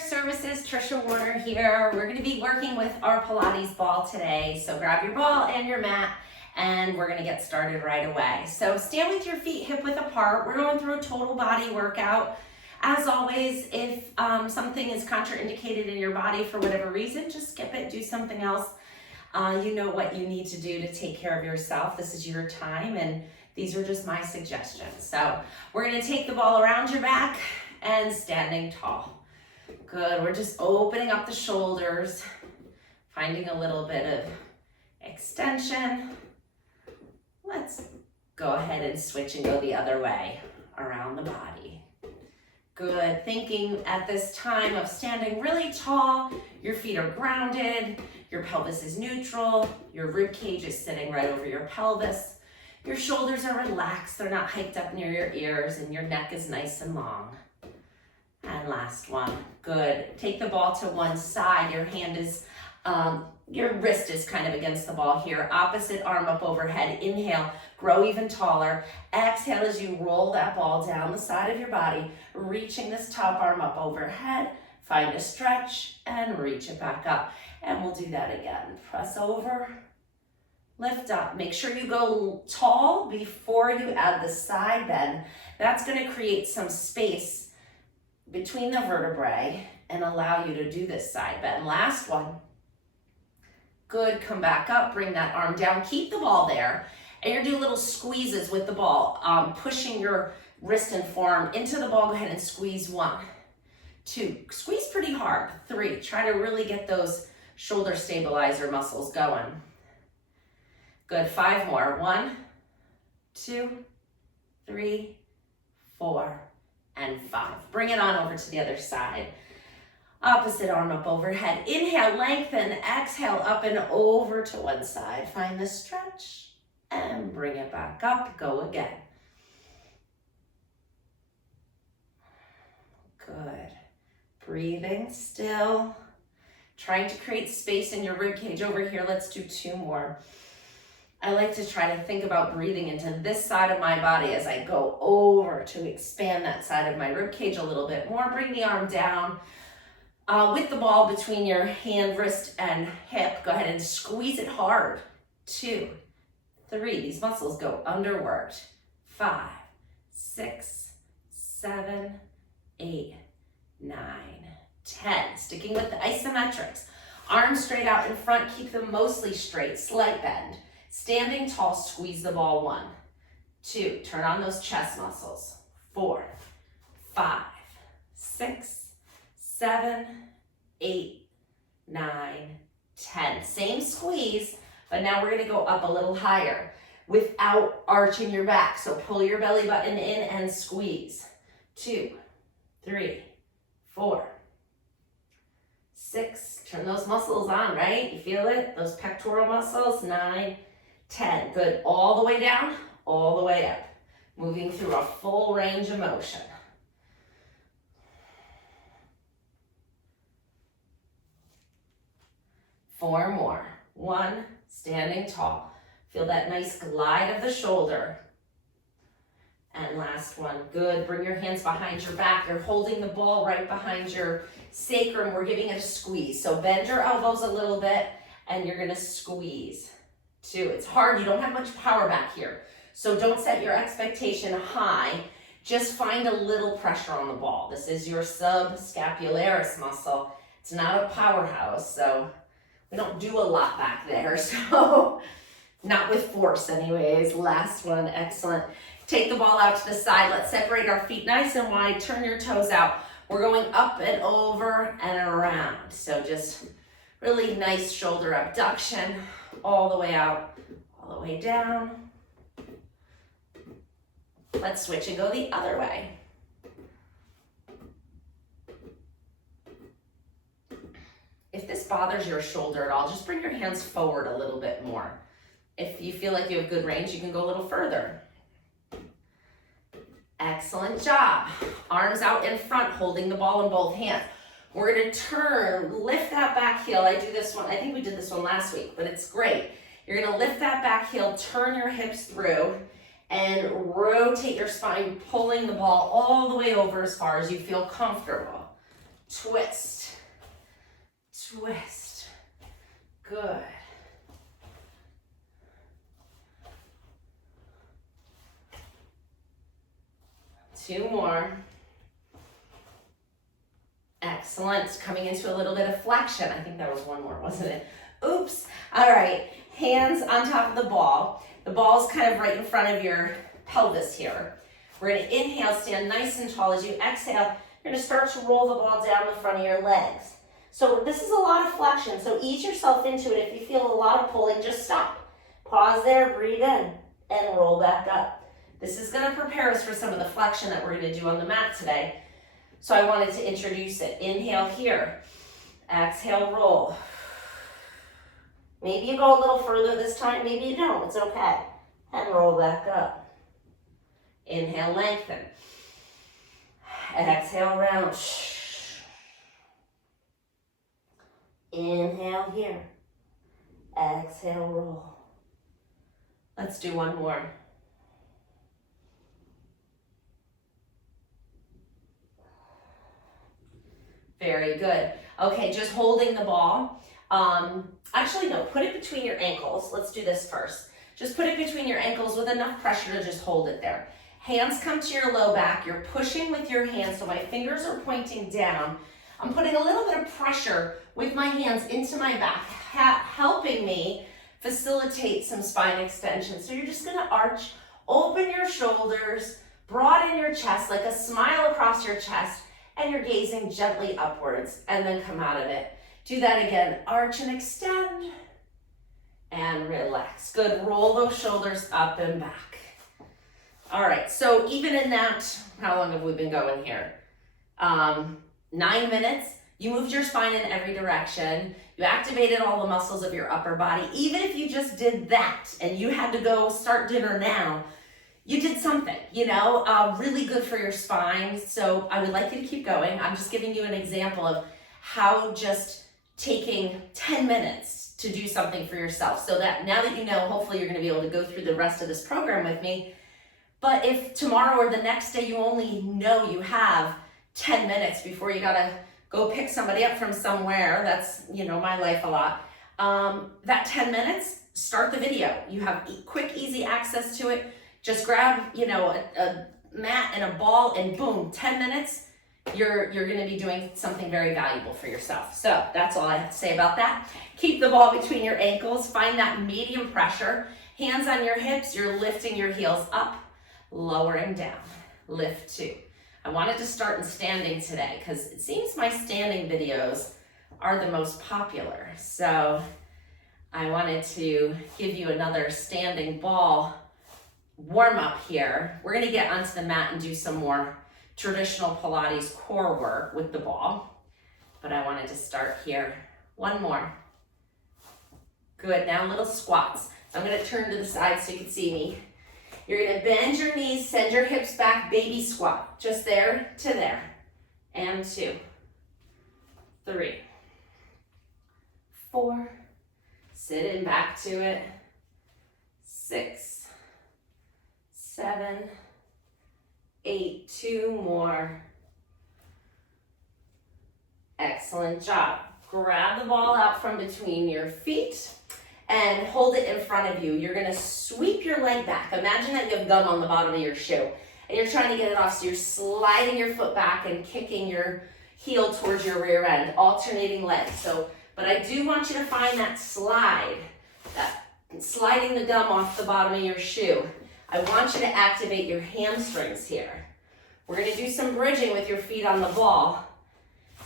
Services, Trisha Warner here. We're going to be working with our Pilates ball today. So grab your ball and your mat and we're going to get started right away. So stand with your feet hip width apart. We're going through a total body workout. As always, if something is contraindicated in your body for whatever reason, just skip it, do something else. You know what you need to do to take care of yourself. This is your time and these are just my suggestions. So we're going to take the ball around your back and standing tall. Good, we're just opening up the shoulders, finding a little bit of extension. Let's go ahead and switch and go the other way around the body. Good, thinking at this time of standing really tall, your feet are grounded, your pelvis is neutral, your rib cage is sitting right over your pelvis, your shoulders are relaxed, they're not hiked up near your ears, and your neck is nice and long. And last one, good. Take the ball to one side. Your hand is, your wrist is kind of against the ball here. Opposite arm up overhead. Inhale, grow even taller. Exhale as you roll that ball down the side of your body, reaching this top arm up overhead. Find a stretch and reach it back up. And we'll do that again. Press over, lift up. Make sure you go tall before you add the side bend. That's going to create some space between the vertebrae and allow you to do this side bend. Last one. Good, come back up, bring that arm down, keep the ball there, and you're doing little squeezes with the ball, pushing your wrist and forearm into the ball. Go ahead and squeeze 1, 2, squeeze pretty hard, 3, try to really get those shoulder stabilizer muscles going. Good, 5 more, 1, 2, 3, 4, and 5. Bring it on over to the other side. Opposite arm up overhead. Inhale, lengthen. Exhale, up and over to one side. Find the stretch and bring it back up. Go again. Good. Breathing still. Trying to create space in your rib cage over here. Let's do 2 more. I like to try to think about breathing into this side of my body as I go over to expand that side of my rib cage a little bit more. Bring the arm down with the ball between your hand, wrist, and hip. Go ahead and squeeze it hard. 2, 3, these muscles go underworked. 5, 6, 7, 8, 9, 10. Sticking with the isometrics. Arms straight out in front, keep them mostly straight, slight bend. Standing tall, squeeze the ball. 1, 2, turn on those chest muscles. 4, 5, 6, 7, 8, 9, 10. Same squeeze, but now we're gonna go up a little higher without arching your back. So pull your belly button in and squeeze. 2, 3, 4, 6, turn those muscles on, right? You feel it? Those pectoral muscles. 9, 10, good, all the way down, all the way up. Moving through a full range of motion. 4 more. 1, standing tall. Feel that nice glide of the shoulder. And last one, good, bring your hands behind your back. You're holding the ball right behind your sacrum. We're giving it a squeeze. So bend your elbows a little bit and you're gonna squeeze. 2, it's hard, you don't have much power back here. So don't set your expectation high, just find a little pressure on the ball. This is your subscapularis muscle. It's not a powerhouse, so we don't do a lot back there, so not with force anyways. Last one, excellent. Take the ball out to the side, let's separate our feet nice and wide, turn your toes out. We're going up and over and around, so just really nice shoulder abduction. All the way out, all the way down. Let's switch and go the other way. If this bothers your shoulder at all, just bring your hands forward a little bit more. If you feel like you have good range, you can go a little further. Excellent job. Arms out in front, holding the ball in both hands. We're gonna turn, lift that back heel. I do this one, I think we did this one last week, but it's great. You're gonna lift that back heel, turn your hips through, and rotate your spine, pulling the ball all the way over as far as you feel comfortable. twist, twist. Good. Two more. Excellent. Coming into a little bit of flexion. I think that was one more, wasn't it? Oops. All right. Hands on top of the ball. The ball's kind of right in front of your pelvis here. We're going to inhale, stand nice and tall. As you exhale, you're going to start to roll the ball down the front of your legs. So this is a lot of flexion. So ease yourself into it. If you feel a lot of pulling, just stop. Pause there, breathe in, and roll back up. This is going to prepare us for some of the flexion that we're going to do on the mat today. So I wanted to introduce it. Inhale here. Exhale, roll. Maybe you go a little further this time. Maybe you don't. It's okay. And roll back up. Inhale, lengthen. Exhale, round. Inhale here. Exhale, roll. Let's do one more. Very good. Okay, just holding the ball. Actually, no, put it between your ankles. Let's do this first. Just put it between your ankles with enough pressure to just hold it there. Hands come to your low back. You're pushing with your hands, so my fingers are pointing down. I'm putting a little bit of pressure with my hands into my back, helping me facilitate some spine extension. So you're just gonna arch, open your shoulders, broaden your chest, like a smile across your chest, and you're gazing gently upwards, and then come out of it. Do that again. Arch and extend, and relax. Good. Roll those shoulders up and back. All right. So even in that, how long have we been going here? 9 minutes. You moved your spine in every direction. You activated all the muscles of your upper body. Even if you just did that and you had to go start dinner now, you did something, you know, really good for your spine. So I would like you to keep going. I'm just giving you an example of how just taking 10 minutes to do something for yourself. So that now that you know, hopefully you're going to be able to go through the rest of this program with me. But if tomorrow or the next day you only know you have 10 minutes before you got to go pick somebody up from somewhere, that's, you know, my life a lot. That 10 minutes, start the video. You have quick, easy access to it. Just grab, you know, a mat and a ball, and boom, 10 minutes, you're going to be doing something very valuable for yourself. So that's all I have to say about that. Keep the ball between your ankles. Find that medium pressure. Hands on your hips. You're lifting your heels up, lowering down. Lift two. I wanted to start in standing today because it seems my standing videos are the most popular. So I wanted to give you another standing ball warm up here. We're going to get onto the mat and do some more traditional Pilates core work with the ball, but I wanted to start here. One more. Good. Now little squats. So I'm going to turn to the side so you can see me. You're going to bend your knees, send your hips back, baby squat. Just there to there. And 2, 3, 4. Sit in back to it. 6, 7, 8, 2 more. Excellent job. Grab the ball out from between your feet and hold it in front of you. You're gonna sweep your leg back. Imagine that you have gum on the bottom of your shoe and you're trying to get it off, so you're sliding your foot back and kicking your heel towards your rear end, alternating legs. So, but I do want you to find that slide, that sliding the gum off the bottom of your shoe. I want you to activate your hamstrings here. We're going to do some bridging with your feet on the ball.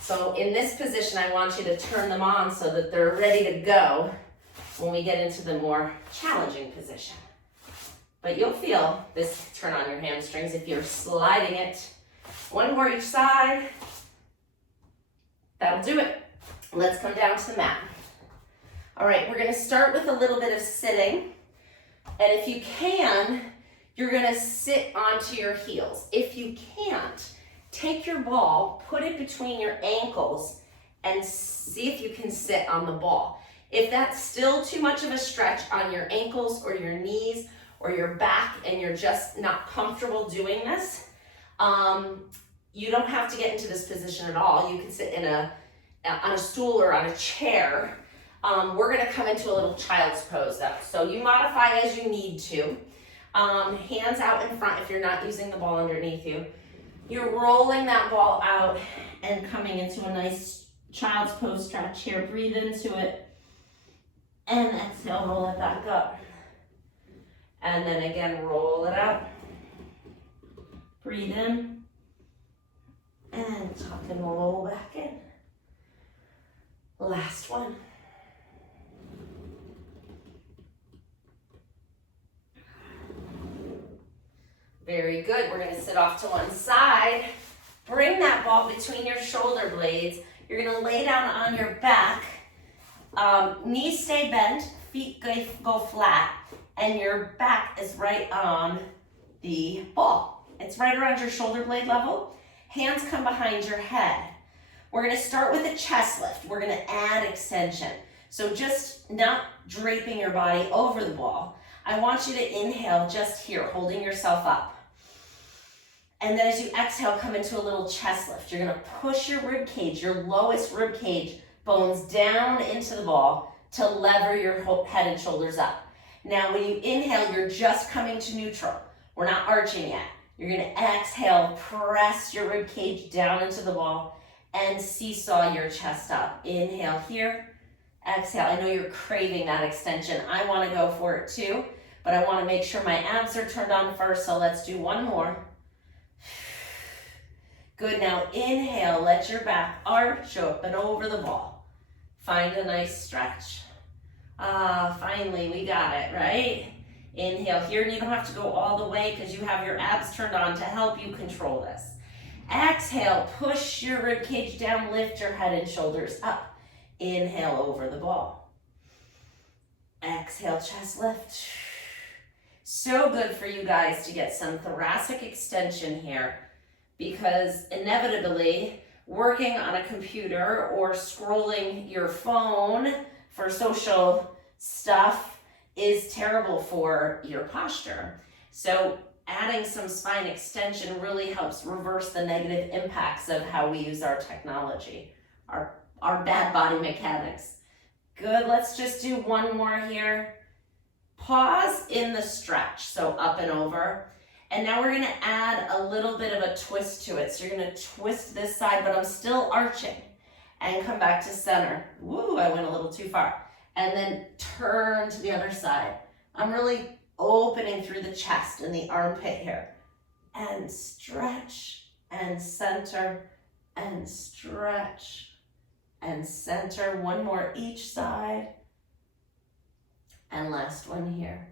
So in this position, I want you to turn them on so that they're ready to go when we get into the more challenging position. But you'll feel this turn on your hamstrings if you're sliding it. One more each side. That'll do it. Let's come down to the mat. All right, we're going to start with a little bit of sitting. And if you can, you're going to sit onto your heels. If you can't, take your ball, put it between your ankles, and see if you can sit on the ball. If that's still too much of a stretch on your ankles or your knees or your back and you're just not comfortable doing this, you don't have to get into this position at all. You can sit on a stool or on a chair. We're gonna come into a little child's pose though. So you modify as you need to. Hands out in front if you're not using the ball underneath you. You're rolling that ball out and coming into a nice child's pose stretch here. Breathe into it and exhale, roll it back up. And then again, roll it out. Breathe in and tuck and roll back in. Last one. Very good. We're going to sit off to one side. Bring that ball between your shoulder blades. You're going to lay down on your back. Knees stay bent, feet go flat, and your back is right on the ball. It's right around your shoulder blade level. Hands come behind your head. We're going to start with a chest lift. We're going to add extension. So just not draping your body over the ball. I want you to inhale just here, holding yourself up. And then as you exhale, come into a little chest lift. You're going to push your rib cage, your lowest rib cage bones down into the ball to lever your head and shoulders up. Now, when you inhale, you're just coming to neutral. We're not arching yet. You're going to exhale, press your rib cage down into the ball and seesaw your chest up. Inhale here, exhale. I know you're craving that extension. I want to go for it too, but I want to make sure my abs are turned on first, so let's do one more. Good, now inhale, let your back arch up and over the ball. Find a nice stretch. Finally, we got it, right? Inhale here, and you don't have to go all the way because you have your abs turned on to help you control this. Exhale, push your rib cage down, lift your head and shoulders up. Inhale over the ball. Exhale, chest lift. So good for you guys to get some thoracic extension here, because inevitably working on a computer or scrolling your phone for social stuff is terrible for your posture. So adding some spine extension really helps reverse the negative impacts of how we use our technology, our bad body mechanics. Good, let's just do one more here. Pause in the stretch, so up and over. And now we're gonna add a little bit of a twist to it. So you're gonna twist this side, but I'm still arching. And come back to center. Woo, I went a little too far. And then turn to the other side. I'm really opening through the chest and the armpit here. And stretch, and center, and stretch, and center. One more each side. And last one here.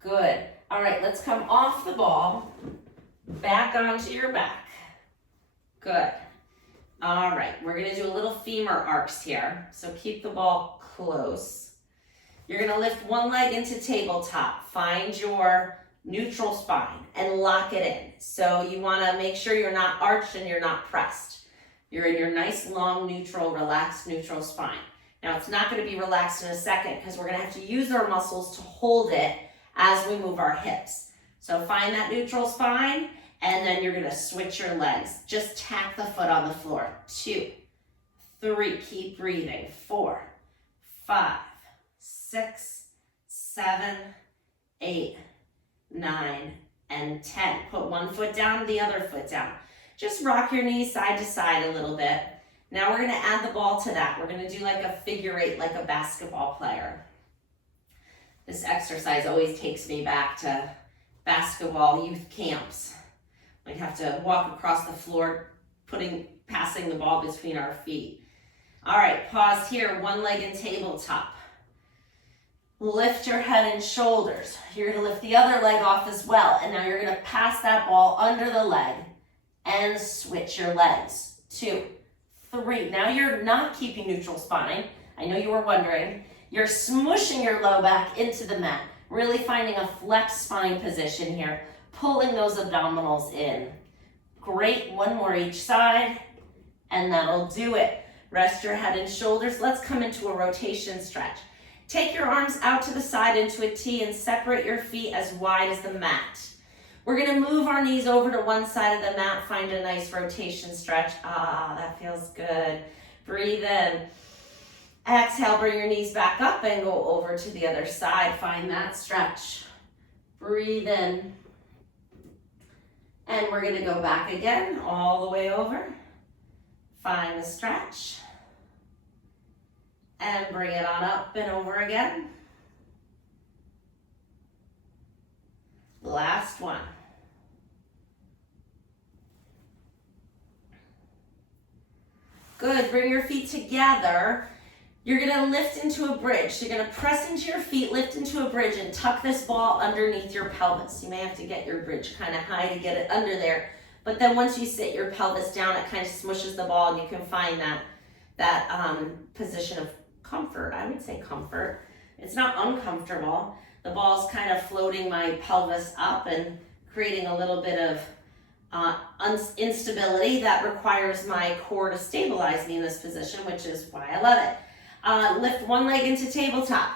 Good. All right, let's come off the ball, back onto your back. Good. All right, we're gonna do a little femur arcs here. So keep the ball close. You're gonna lift one leg into tabletop. Find your neutral spine and lock it in. So you wanna make sure you're not arched and you're not pressed. You're in your nice, long, neutral, relaxed, neutral spine. Now it's not gonna be relaxed in a second because we're gonna have to use our muscles to hold it as we move our hips. So find that neutral spine, and then you're gonna switch your legs. Just tap the foot on the floor. 2, 3, keep breathing. 4, 5, 6, 7, 8, 9, and 10. Put one foot down, the other foot down. Just rock your knees side to side a little bit. Now we're gonna add the ball to that. We're gonna do like a figure 8, like a basketball player. This exercise always takes me back to basketball youth camps. We'd have to walk across the floor, passing the ball between our feet. All right, pause here, one leg in tabletop. Lift your head and shoulders. You're gonna lift the other leg off as well, and now you're gonna pass that ball under the leg and switch your legs. 2, 3. Now you're not keeping neutral spine. I know you were wondering. You're smushing your low back into the mat, really finding a flex spine position here, pulling those abdominals in. Great, one more each side, and that'll do it. Rest your head and shoulders. Let's come into a rotation stretch. Take your arms out to the side into a T and separate your feet as wide as the mat. We're gonna move our knees over to one side of the mat, find a nice rotation stretch. Ah, that feels good. Breathe in. Exhale, bring your knees back up and go over to the other side. Find that stretch. Breathe in. And we're gonna go back again, all the way over. Find the stretch. And bring it on up and over again. Last one. Good, bring your feet together. You're gonna lift into a bridge. So you're gonna press into your feet, lift into a bridge, and tuck this ball underneath your pelvis. You may have to get your bridge kind of high to get it under there. But then once you sit your pelvis down, it kind of smushes the ball, and you can find that position of comfort. I would say comfort. It's not uncomfortable. The ball's kind of floating my pelvis up and creating a little bit of instability that requires my core to stabilize me in this position, which is why I love it. Lift one leg into tabletop.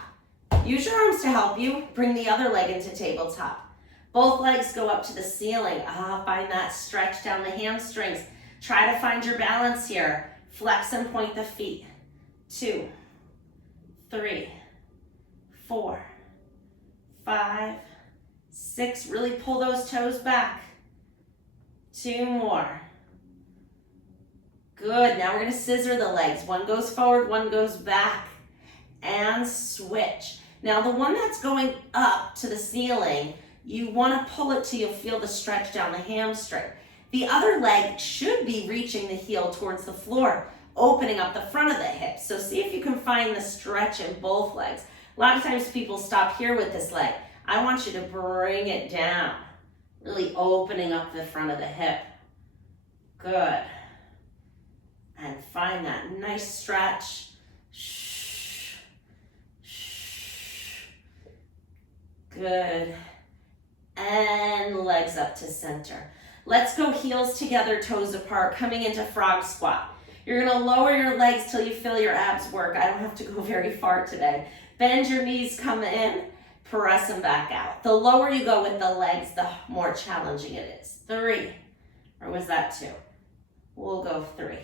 Use your arms to help you. Bring the other leg into tabletop. Both legs go up to the ceiling. Find that stretch down the hamstrings. Try to find your balance here. Flex and point the feet. 2, 3, 4, 5, 6. Really pull those toes back. 2 more. Good. Now we're going to scissor the legs. One goes forward, one goes back. And switch. Now the one that's going up to the ceiling, you want to pull it till you feel the stretch down the hamstring. The other leg should be reaching the heel towards the floor, opening up the front of the hips. So see if you can find the stretch in both legs. A lot of times people stop here with this leg. I want you to bring it down, really opening up the front of the hip. Good. And find that nice stretch. Good. And legs up to center. Let's go heels together, toes apart, coming into frog squat. You're gonna lower your legs till you feel your abs work. I don't have to go very far today. Bend your knees, come in, press them back out. The lower you go with the legs, the more challenging it is. 3, or was that 2? We'll go 3.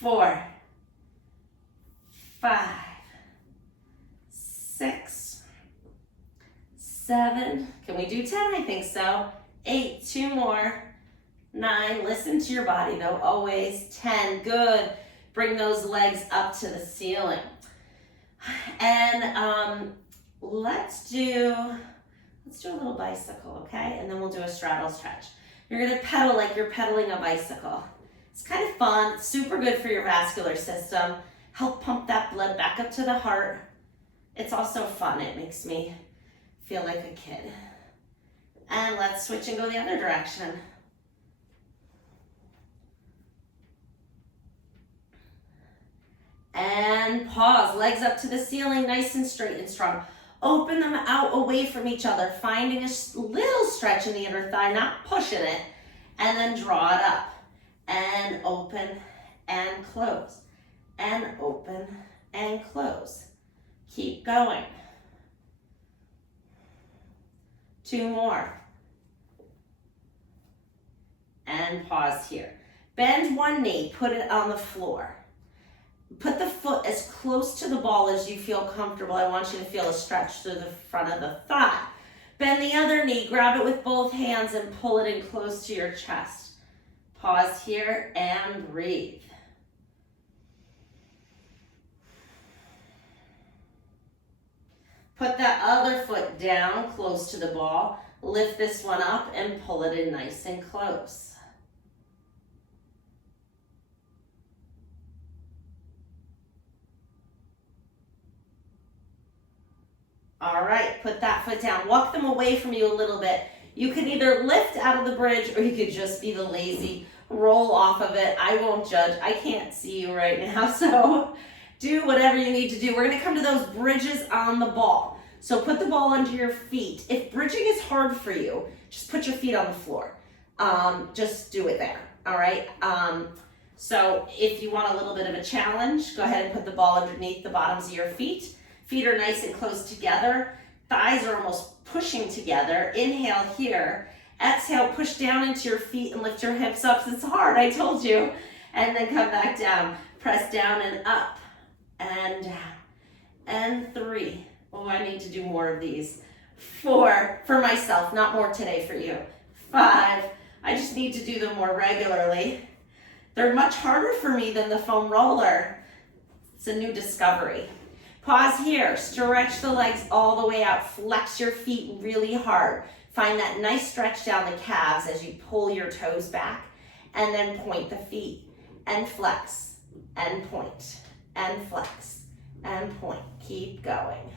4, 5, 6, 7. Can we do 10? I think so. 8, 2 more. 9, listen to your body though, always. 10, good. Bring those legs up to the ceiling. And let's do a little bicycle, okay? And then we'll do a straddle stretch. You're gonna pedal like you're pedaling a bicycle. It's kind of fun, it's super good for your vascular system. Help pump that blood back up to the heart. It's also fun, it makes me feel like a kid. And let's switch and go the other direction. And pause, legs up to the ceiling, nice and straight and strong. Open them out away from each other, finding a little stretch in the inner thigh, not pushing it, and then draw it up. And open and close. And open and close. Keep going. 2 more. And pause here. Bend one knee, put it on the floor. Put the foot as close to the ball as you feel comfortable. I want you to feel a stretch through the front of the thigh. Bend the other knee, grab it with both hands and pull it in close to your chest. Pause here and breathe. Put that other foot down close to the ball. Lift this one up and pull it in nice and close. All right, put that foot down. Walk them away from you a little bit. You can either lift out of the bridge or you could just be the lazy, roll off of it. I won't judge. I can't see you right now, so do whatever you need to do. We're gonna come to those bridges on the ball. So put the ball under your feet. If bridging is hard for you, just put your feet on the floor. Just do it there, all right? So if you want a little bit of a challenge, go ahead and put the ball underneath the bottoms of your feet. Feet are nice and close together. Thighs are almost pushing together. Inhale here. Exhale, push down into your feet and lift your hips up. It's hard, I told you. And then come back down. Press down and up and down. And 3. Oh, I need to do more of these. 4, for myself, not more today for you. 5, I just need to do them more regularly. They're much harder for me than the foam roller. It's a new discovery. Pause here, stretch the legs all the way out, flex your feet really hard. Find that nice stretch down the calves as you pull your toes back, and then point the feet, and flex, and point, and flex, and point. Keep going.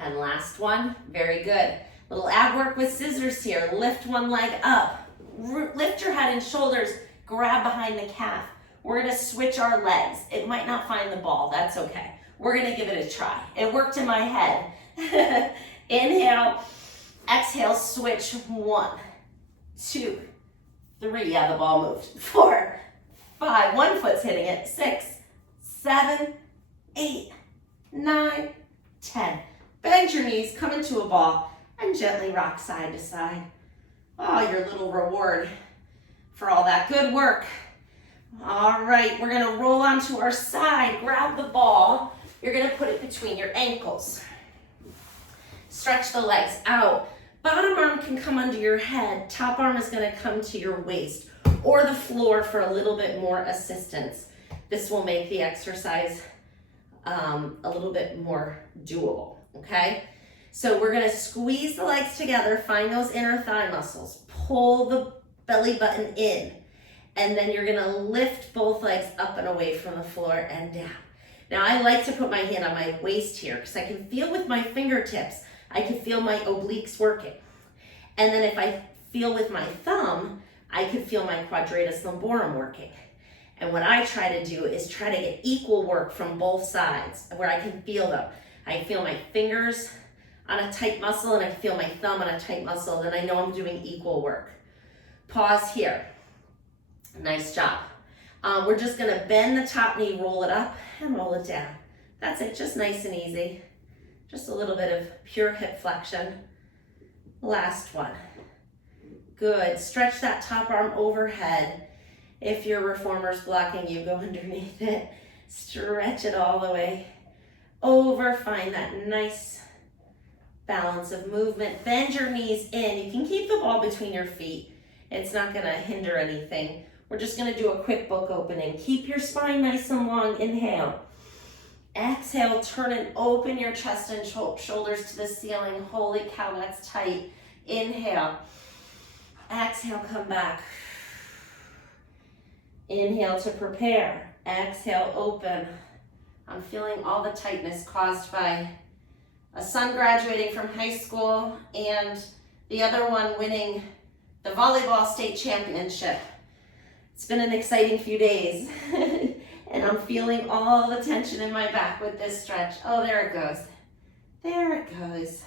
And last one, very good. Little ab work with scissors here. Lift one leg up, lift your head and shoulders, grab behind the calf. We're gonna switch our legs. It might not find the ball, that's okay. We're gonna give it a try. It worked in my head. Inhale, exhale, switch. 1, 2, 3, yeah, the ball moved. 4, 5, one foot's hitting it. 6, 7, 8, 9, 10. Bend your knees, come into a ball, and gently rock side to side. Oh, your little reward for all that good work. All right, we're gonna roll onto our side, grab the ball. You're gonna put it between your ankles. Stretch the legs out. Bottom arm can come under your head. Top arm is gonna come to your waist or the floor for a little bit more assistance. This will make the exercise a little bit more doable, okay? So we're gonna squeeze the legs together, find those inner thigh muscles, pull the belly button in, and then you're gonna lift both legs up and away from the floor and down. Now I like to put my hand on my waist here because I can feel with my fingertips, I can feel my obliques working. And then if I feel with my thumb, I can feel my quadratus lumborum working. And what I try to do is try to get equal work from both sides where I can feel them. I feel my fingers on a tight muscle and I feel my thumb on a tight muscle, then I know I'm doing equal work. Pause here. Nice job. We're just gonna bend the top knee, roll it up and roll it down. That's it, just nice and easy. Just a little bit of pure hip flexion. Last one. Good, stretch that top arm overhead. If your reformer's blocking you, go underneath it. Stretch it all the way over, find that nice balance of movement. Bend your knees in. You can keep the ball between your feet. It's not gonna hinder anything. We're just gonna do a quick book opening. Keep your spine nice and long, inhale. Exhale, turn and open your chest and shoulders to the ceiling. Holy cow, that's tight. Inhale. Exhale, come back. Inhale to prepare. Exhale, open. I'm feeling all the tightness caused by a son graduating from high school and the other one winning the volleyball state championship. It's been an exciting few days. And I'm feeling all the tension in my back with this stretch. Oh, there it goes. There it goes.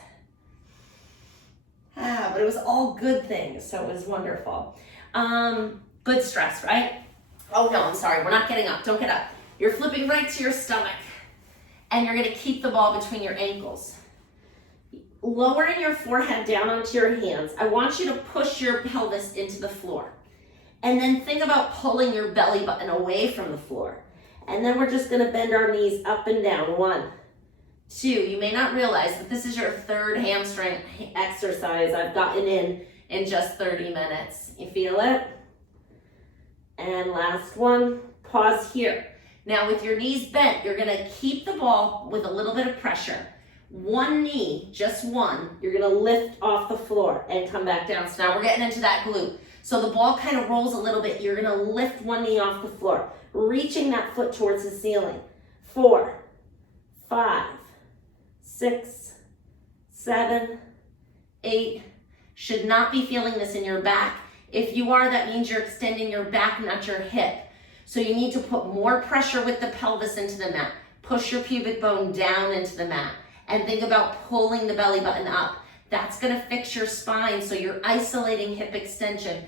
But it was all good things, so it was wonderful. Good stress, right? Oh no, I'm sorry, we're not getting up, don't get up. You're flipping right to your stomach and you're gonna keep the ball between your ankles. Lowering your forehead down onto your hands, I want you to push your pelvis into the floor. And then think about pulling your belly button away from the floor. And then we're just gonna bend our knees up and down. 1, 2, you may not realize, but this is your third hamstring exercise I've gotten in just 30 minutes. You feel it? And last one, pause here. Now with your knees bent, you're gonna keep the ball with a little bit of pressure. One knee, just one, you're gonna lift off the floor and come back down. So now we're getting into that glute. So the ball kind of rolls a little bit. You're gonna lift one knee off the floor, reaching that foot towards the ceiling. 4, 5, 6, 7, 8. Should not be feeling this in your back. If you are, that means you're extending your back, not your hip. So you need to put more pressure with the pelvis into the mat. Push your pubic bone down into the mat. And think about pulling the belly button up. That's gonna fix your spine, so you're isolating hip extension.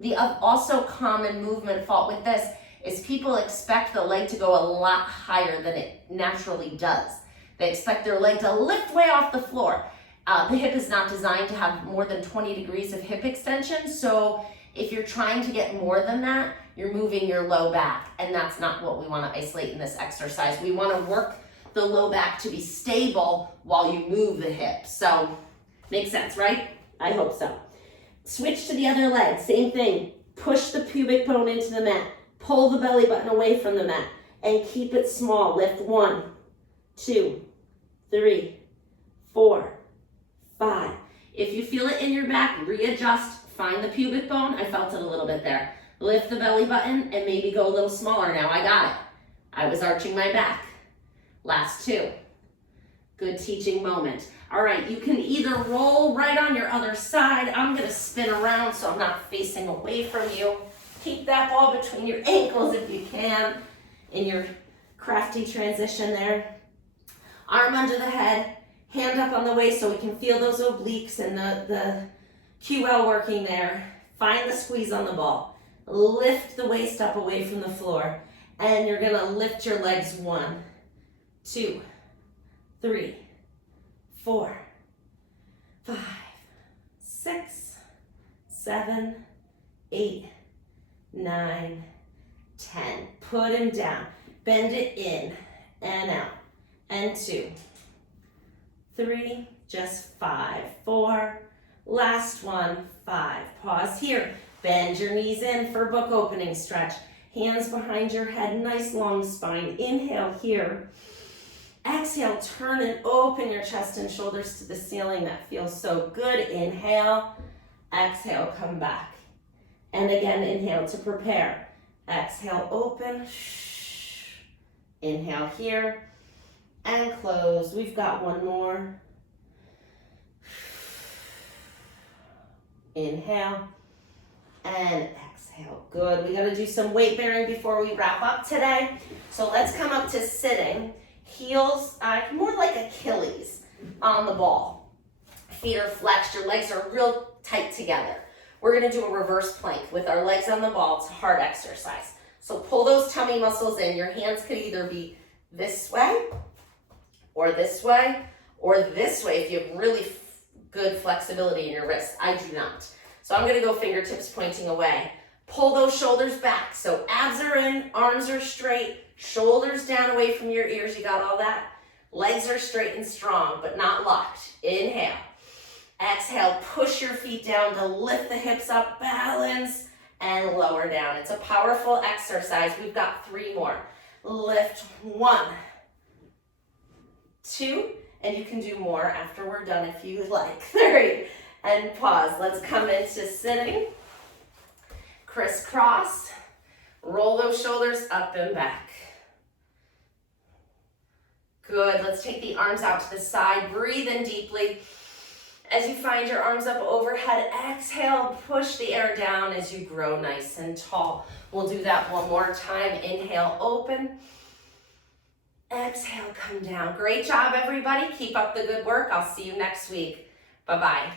The also common movement fault with this is people expect the leg to go a lot higher than it naturally does. They expect their leg to lift way off the floor. The hip is not designed to have more than 20 degrees of hip extension, so if you're trying to get more than that, you're moving your low back, and that's not what we want to isolate in this exercise. We want to work the low back to be stable while you move the hip. So, makes sense, right? I hope so. Switch to the other leg, same thing. Push the pubic bone into the mat. Pull the belly button away from the mat and keep it small. Lift 1, 2, 3, 4, 5. If you feel it in your back, readjust. Find the pubic bone. I felt it a little bit there. Lift the belly button and maybe go a little smaller now. I got it. I was arching my back. Last 2. Good teaching moment. All right, you can either roll right on your other side. I'm gonna spin around so I'm not facing away from you. Keep that ball between your ankles if you can in your crafty transition there. Arm under the head, hand up on the waist so we can feel those obliques and the QL working there. Find the squeeze on the ball. Lift the waist up away from the floor. And you're gonna lift your legs 1, 2, 3, 4, 5, 6, 7, 8, 9, 10. Put them down. Bend it in and out. And 2, 3, just 5, 4. Last one, 5. Pause here. Bend your knees in for book opening stretch. Hands behind your head, nice long spine. Inhale here. Exhale, turn and open your chest and shoulders to the ceiling. That feels so good. Inhale, exhale, come back. And again, inhale to prepare. Exhale, open. Inhale here and close. We've got one more. Inhale and exhale. Good. We got to do some weight bearing before we wrap up today. So let's come up to sitting. Heels, more like Achilles on the ball. Feet are flexed. Your legs are real tight together. We're going to do a reverse plank with our legs on the ball. It's a hard exercise. So pull those tummy muscles in. Your hands could either be this way or this way or this way if you have really good flexibility in your wrists. I do not. So I'm going to go fingertips pointing away. Pull those shoulders back. So abs are in, arms are straight, shoulders down away from your ears. You got all that? Legs are straight and strong, but not locked. Inhale. Exhale, push your feet down to lift the hips up, balance, and lower down. It's a powerful exercise. We've got 3 more. Lift 1, 2, and you can do more after we're done if you like. 3, and pause. Let's come into sitting. Crisscross. Roll those shoulders up and back. Good. Let's take the arms out to the side. Breathe in deeply. As you find your arms up overhead, exhale, push the air down as you grow nice and tall. We'll do that one more time. Inhale, open. Exhale, come down. Great job, everybody. Keep up the good work. I'll see you next week. Bye-bye.